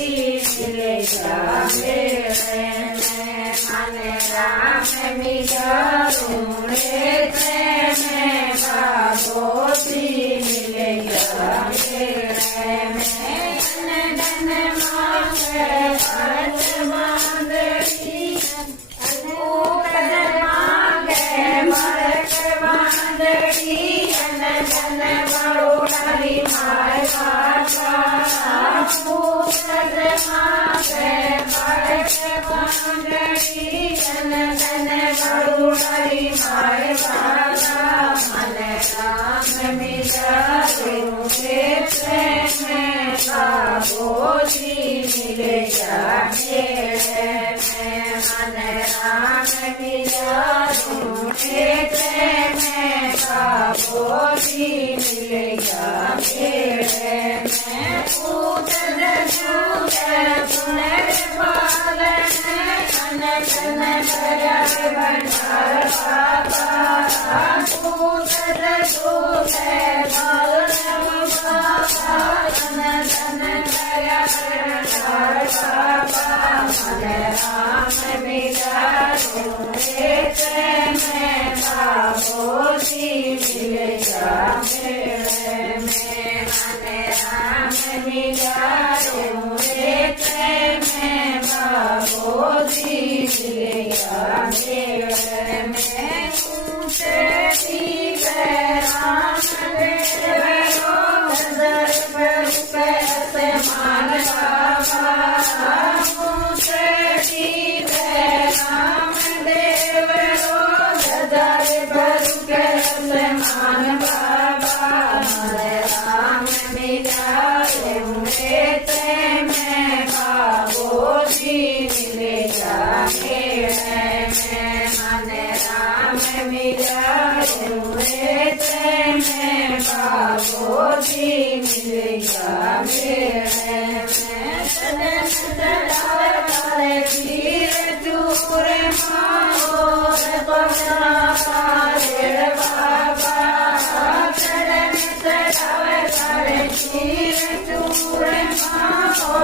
मिले जावे माने राम मिले में बाबोती मिले जावे धन मांगे भरत बांधड़ी मांगे भरत बांधड़ी धन बड़ोड़ी माय बाबा धन बड़ोड़ी माय बाबा मन राम मिला में बाबोजी मिले जाने मन राम मिला में बाबोजी मिले जाने पूतन पुनर्पालन कन कन भर भंडार बाबा पूतन राम मिला में बाबोजी मिले जाने में मन राम मिला में बाबोजी मिले जाने में पूछती राम मान बाबा राम देव दर बरु मान बाबा राम मिला में बाबोजी मिले जाने में मन राम मिला में बाबोजी मिले जाने खीर चूर माओ बाबा चरण चढ़ावे खीर चूर माओ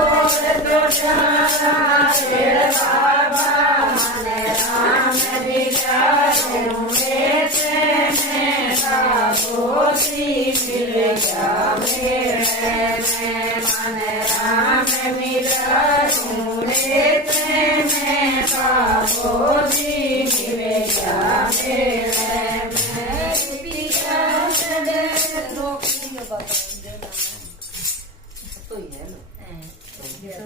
बाबा मन राम मिला में बाबोजी मिले जावे मन राम मिला में बाबोजी मिले जावे पिया